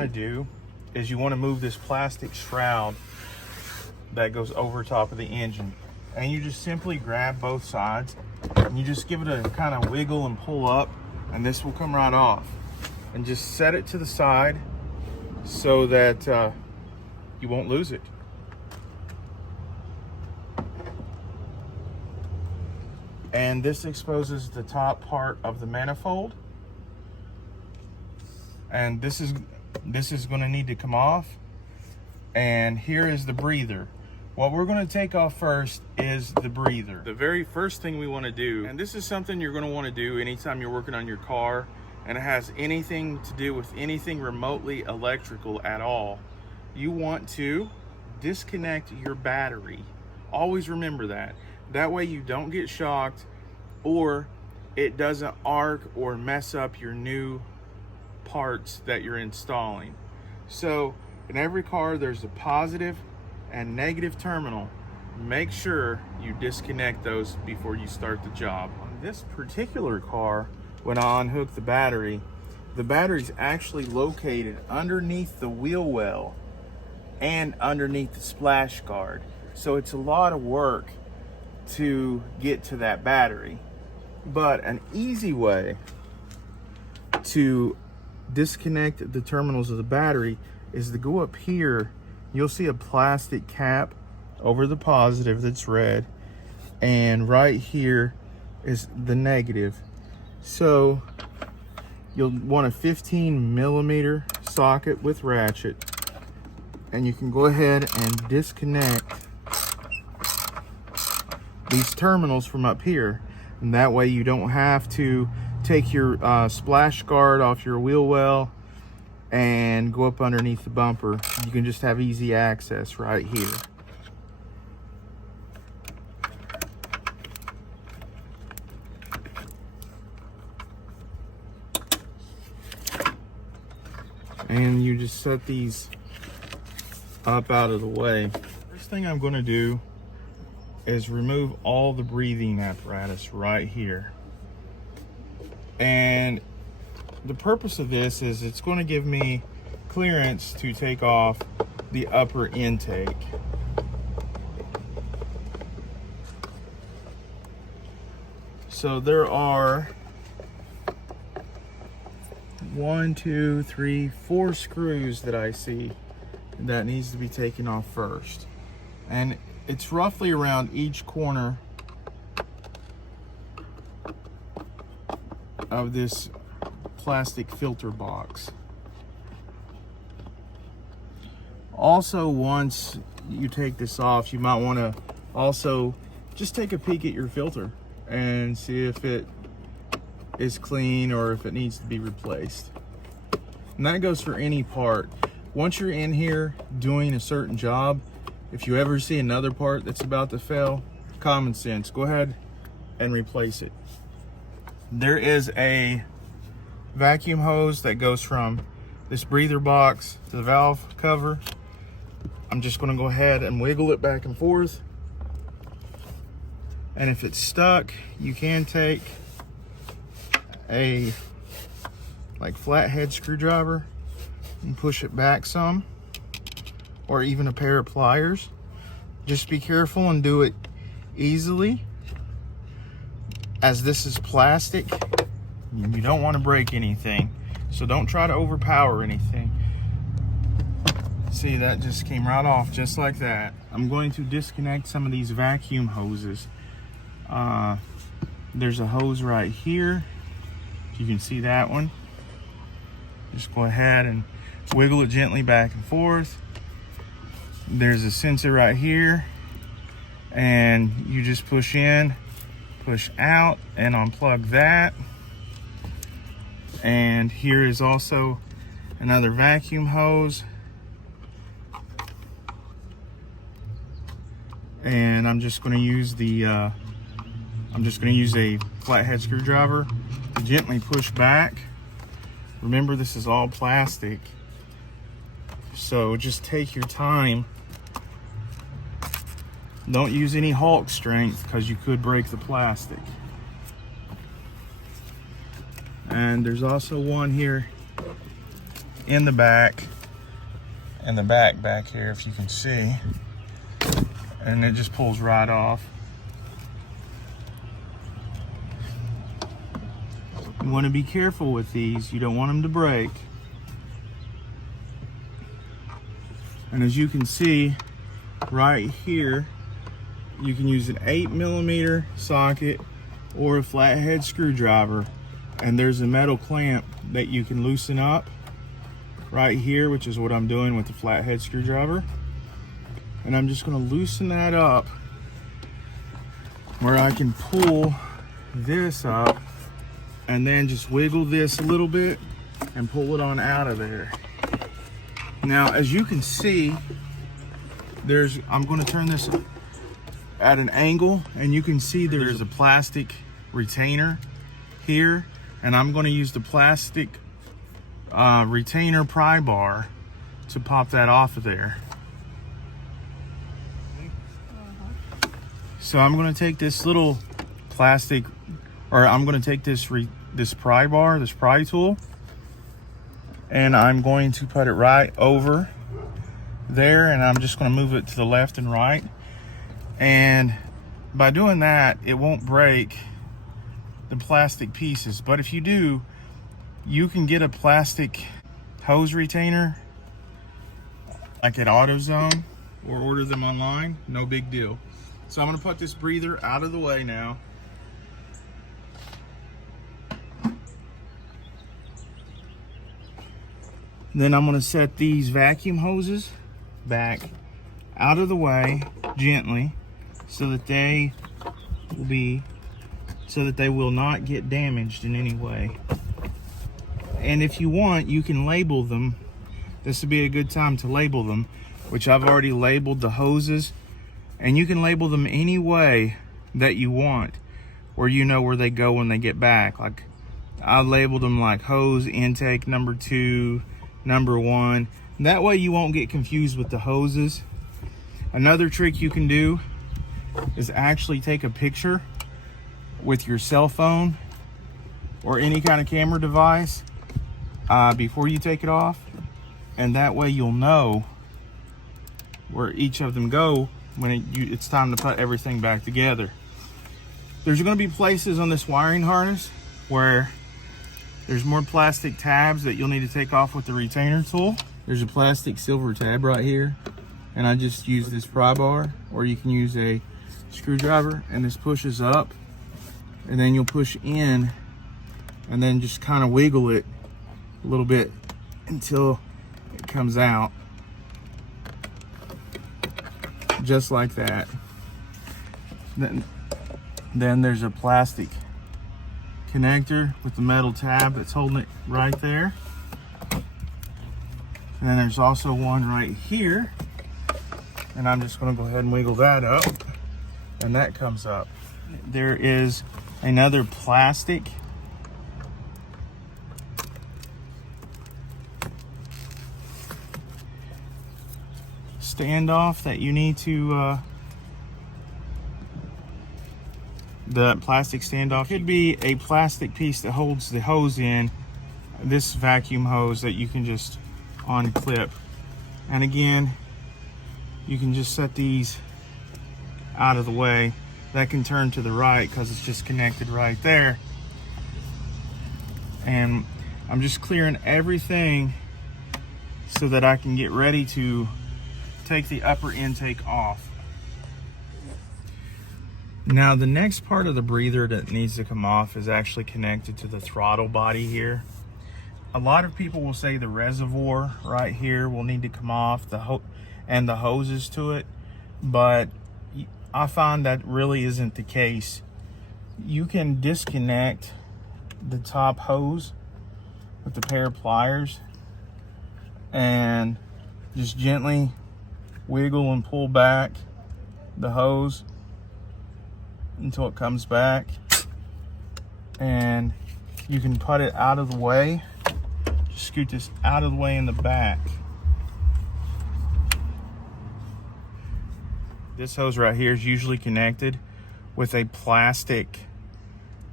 want to do is you want to move this plastic shroud that goes over top of the engine. And you just simply grab both sides and you just give it a kind of wiggle and pull up, and this will come right off. And just set it to the side so that you won't lose it. And this exposes the top part of the manifold. And this is going to need to come off. And here is the breather. What we're going to take off first is the breather. The very first thing we want to do, and this is something you're going to want to do anytime you're working on your car and it has anything to do with anything remotely electrical at all, you want to disconnect your battery. Always remember that. That way you don't get shocked or it doesn't arc or mess up your new parts that you're installing. So in every car there's a positive and negative terminal. Make sure you disconnect those before you start the job. On this particular car, when I unhook the battery's actually located underneath the wheel well and underneath the splash guard. So it's a lot of work to get to that battery. But an easy way to disconnect the terminals of the battery is to go up here. You'll see a plastic cap over the positive that's red, and right here is the negative. So you'll want a 15mm socket with ratchet, and you can go ahead and disconnect these terminals from up here, and that way you don't have to take your splash guard off your wheel well and go up underneath the bumper. You can just have easy access right here. And you just set these up out of the way. First thing I'm going to do is remove all the breathing apparatus right here. And the purpose of this is it's going to give me clearance to take off the upper intake. So there are 1, 2, 3, 4 screws that I see that needs to be taken off first. And it's roughly around each corner of this plastic filter box. Also, once you take this off, you might want to also just take a peek at your filter and see if it is clean or if it needs to be replaced. And that goes for any part. Once you're in here doing a certain job, if you ever see another part that's about to fail, common sense, go ahead and replace it. There is a vacuum hose that goes from this breather box to the valve cover. I'm just going to go ahead and wiggle it back and forth, and if it's stuck, you can take a flathead screwdriver and push it back some, or even a pair of pliers. Just be careful and do it easily, as this is plastic. You don't want to break anything, so don't try to overpower anything. See, that just came right off just like that. I'm going to disconnect some of these vacuum hoses. There's a hose right here. You can see that one. Just go ahead and wiggle it gently back and forth. There's a sensor right here, and you just push in, push out, and unplug that. And here is also another vacuum hose. And I'm just going to use a flathead screwdriver to gently push back. Remember, this is all plastic, so just take your time. Don't use any Hulk strength, because you could break the plastic. And there's also one here in the back, and the back here, if you can see, and it just pulls right off. You want to be careful with these. You don't want them to break. And as you can see right here, you can use an 8mm socket or a flathead screwdriver, and there's a metal clamp that you can loosen up right here, which is what I'm doing with the flathead screwdriver. And I'm just going to loosen that up where I can pull this up and then just wiggle this a little bit and pull it on out of there. Now, as you can see, I'm going to turn this at an angle, and you can see there's a plastic retainer here, and I'm going to use the plastic retainer pry bar to pop that off of there. So I'm going to take this little plastic, or I'm going to take this pry bar, this pry tool, and I'm going to put it right over there, and I'm just going to move it to the left and right. And by doing that, it won't break the plastic pieces. But if you do, you can get a plastic hose retainer like at AutoZone, or order them online. No big deal. So I'm going to put this breather out of the way now. Then I'm going to set these vacuum hoses back out of the way gently, so that they will not get damaged in any way. And if you want, you can label them. This would be a good time to label them, which I've already labeled the hoses, and you can label them any way that you want, where you know where they go when they get back. Like, I labeled them like hose intake number 2, number 1. That way you won't get confused with the hoses. Another trick you can do is actually take a picture with your cell phone or any kind of camera device before you take it off, and that way you'll know where each of them go when it's time to put everything back together. There's going to be places on this wiring harness where there's more plastic tabs that you'll need to take off with the retainer tool. There's a plastic silver tab right here, and I just use this pry bar, or you can use a screwdriver, and this pushes up, and then you'll push in and then just kind of wiggle it a little bit until it comes out, just like that. Then there's a plastic connector with the metal tab that's holding it right there. And then there's also one right here, and I'm just going to go ahead and wiggle that up, and that comes up. There is another plastic standoff that you need to the plastic standoff could be a plastic piece that holds the hose in, this vacuum hose that you can just unclip. And again, you can just set these out of the way. That can turn to the right because it's just connected right there. And I'm just clearing everything so that I can get ready to take the upper intake off. Now the next part of the breather that needs to come off is actually connected to the throttle body here. A lot of people will say the reservoir right here will need to come off, and the hoses to it, but I find that really isn't the case. You can disconnect the top hose with a pair of pliers and just gently wiggle and pull back the hose until it comes back, and you can put it out of the way. Just scoot this out of the way in the back. This hose right here is usually connected with a plastic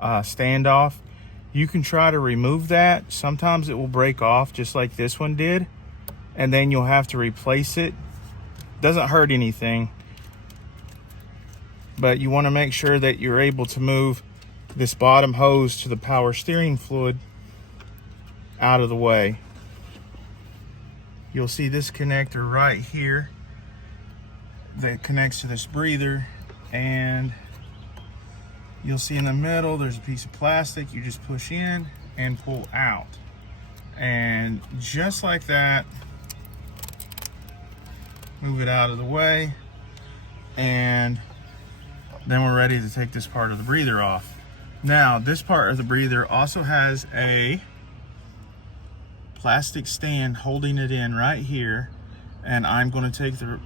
standoff. You can try to remove that. Sometimes it will break off just like this one did, and then you'll have to replace it. Doesn't hurt anything, but you want to make sure that you're able to move this bottom hose to the power steering fluid out of the way. You'll see this connector right here that connects to this breather, and you'll see in the middle there's a piece of plastic. You just push in and pull out, and just like that, move it out of the way, and then we're ready to take this part of the breather off. Now, this part of the breather also has a plastic stand holding it in right here, and I'm going to take the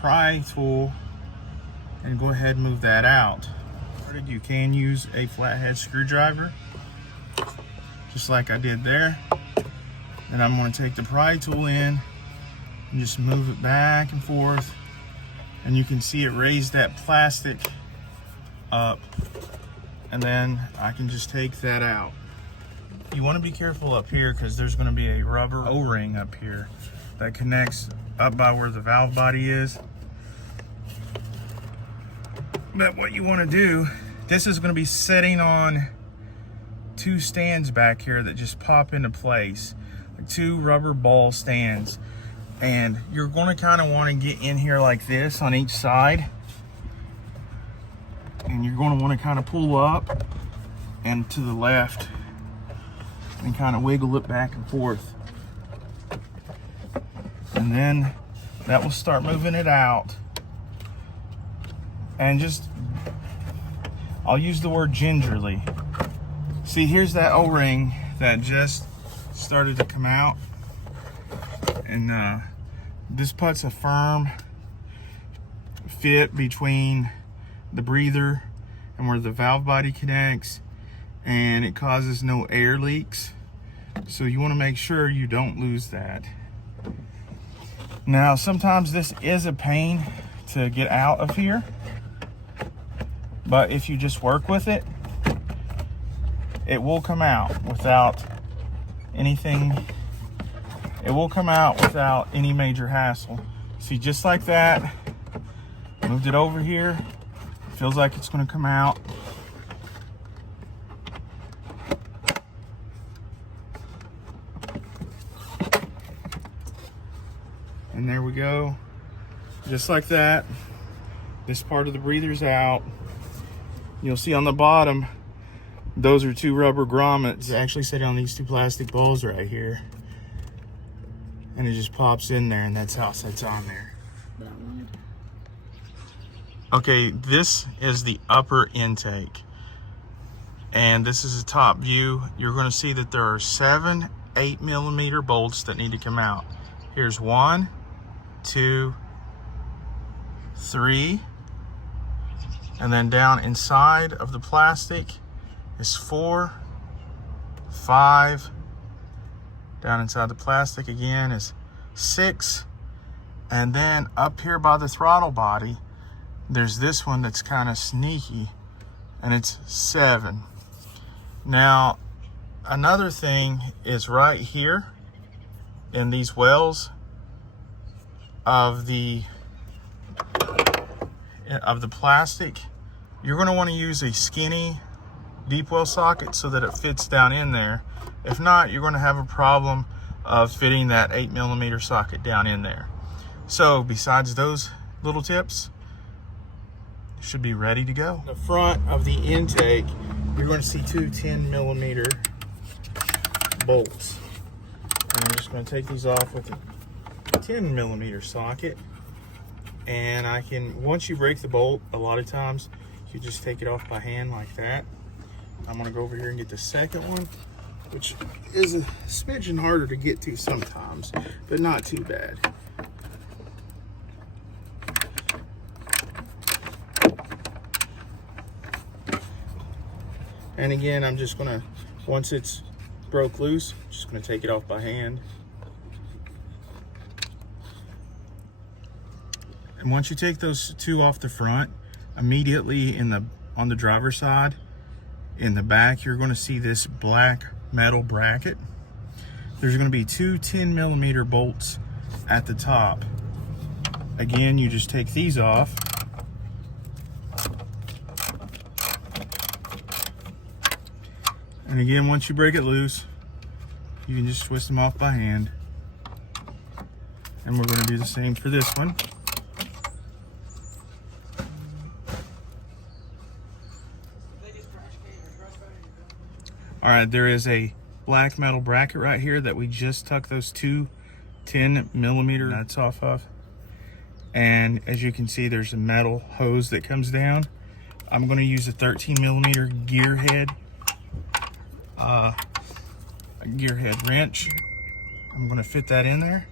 pry tool and go ahead and move that out. You can use a flathead screwdriver, just like I did there. And I'm going to take the pry tool in and just move it back and forth, and you can see it raise that plastic up, and then I can just take that out. You want to be careful up here because there's going to be a rubber O-ring up here that connects up by where the valve body is. But what you want to do, this is going to be sitting on two stands back here that just pop into place, like two rubber ball stands. And you're going to kind of want to get in here like this on each side, and you're going to want to kind of pull up and to the left and kind of wiggle it back and forth, and then that will start moving it out. And just, I'll use the word gingerly. See, here's that O-ring that just started to come out, and this puts a firm fit between the breather and where the valve body connects, and it causes no air leaks. So you want to make sure you don't lose that. Now, sometimes this is a pain to get out of here, but if you just work with it, it will come out without anything. It will come out without any major hassle. See, just like that, moved it over here. Feels like it's going to come out. And there we go. Just like that. This part of the breather's out. You'll see on the bottom, those are two rubber grommets. It's actually sitting on these two plastic balls right here. And it just pops in there, and that's how it sits on there. Okay, this is the upper intake, and this is a top view. You're going to see that there are 7 8mm bolts that need to come out. Here's 1, 2, 3, and then down inside of the plastic is 4, 5. Down inside the plastic again is 6, and then up here by the throttle body, there's this one that's kind of sneaky, and it's 7. Now, another thing is right here in these wells of the plastic, you're going to want to use a skinny deep well socket so that it fits down in there. If not, you're going to have a problem of fitting that 8mm socket down in there. So besides those little tips, you should be ready to go. The front of the intake, you're going to see two 10mm bolts. And I'm just going to take these off with a 10mm socket. And I can, once you break the bolt, a lot of times you just take it off by hand like that. I'm going to go over here and get the second one, which is a smidgen harder to get to sometimes, but not too bad. And again, I'm just gonna, once it's broke loose, just gonna take it off by hand. And once you take those two off the front, immediately on the driver's side In the back, you're going to see this black metal bracket. There's going to be two 10mm bolts at the top. Again, you just take these off. And again, once you break it loose, you can just twist them off by hand. And we're going to do the same for this one. All right, there is a black metal bracket right here that we just took those two 10mm nuts off of. And as you can see, there's a metal hose that comes down. I'm going to use a 13mm gear head wrench. I'm going to fit that in there,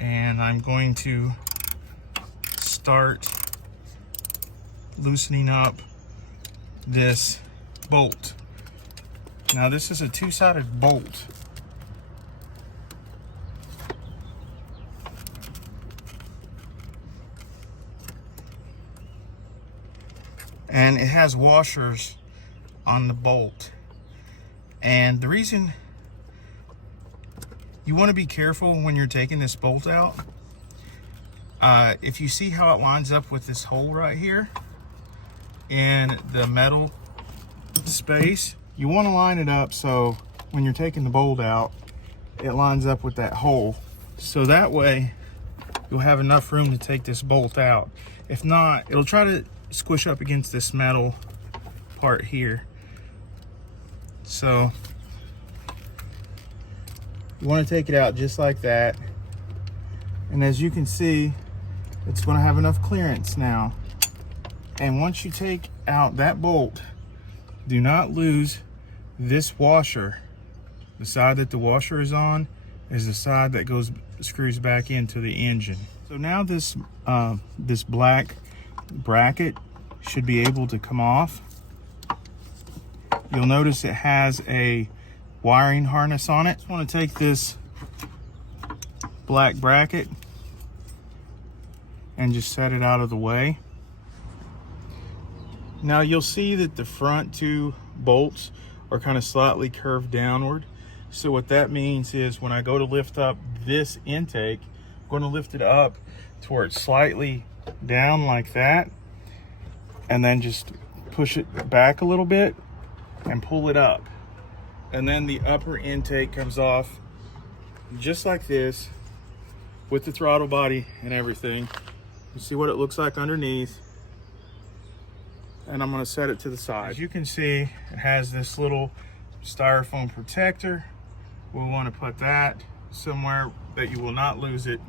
and I'm going to start loosening up this bolt. Now this is a two-sided bolt. And it has washers on the bolt. And the reason you want to be careful when you're taking this bolt out, if you see how it lines up with this hole right here in the metal space, you want to line it up so when you're taking the bolt out, it lines up with that hole. So that way you'll have enough room to take this bolt out. If not, it'll try to squish up against this metal part here. So you want to take it out just like that. And as you can see, it's going to have enough clearance now. And once you take out that bolt, do not lose this washer. The side that the washer is on is the side that screws back into the engine. So now this this black bracket should be able to come off. You'll notice it has a wiring harness on it. Just want to take this black bracket and just set it out of the way. Now you'll see that the front two bolts are kind of slightly curved downward. So what that means is when I go to lift up this intake, I'm going to lift it up to where it's slightly down like that, and then just push it back a little bit and pull it up. And then the upper intake comes off just like this with the throttle body and everything. You see what it looks like underneath. And I'm going to set it to the side. As you can see, it has this little styrofoam protector. We'll want to put that somewhere that you will not lose it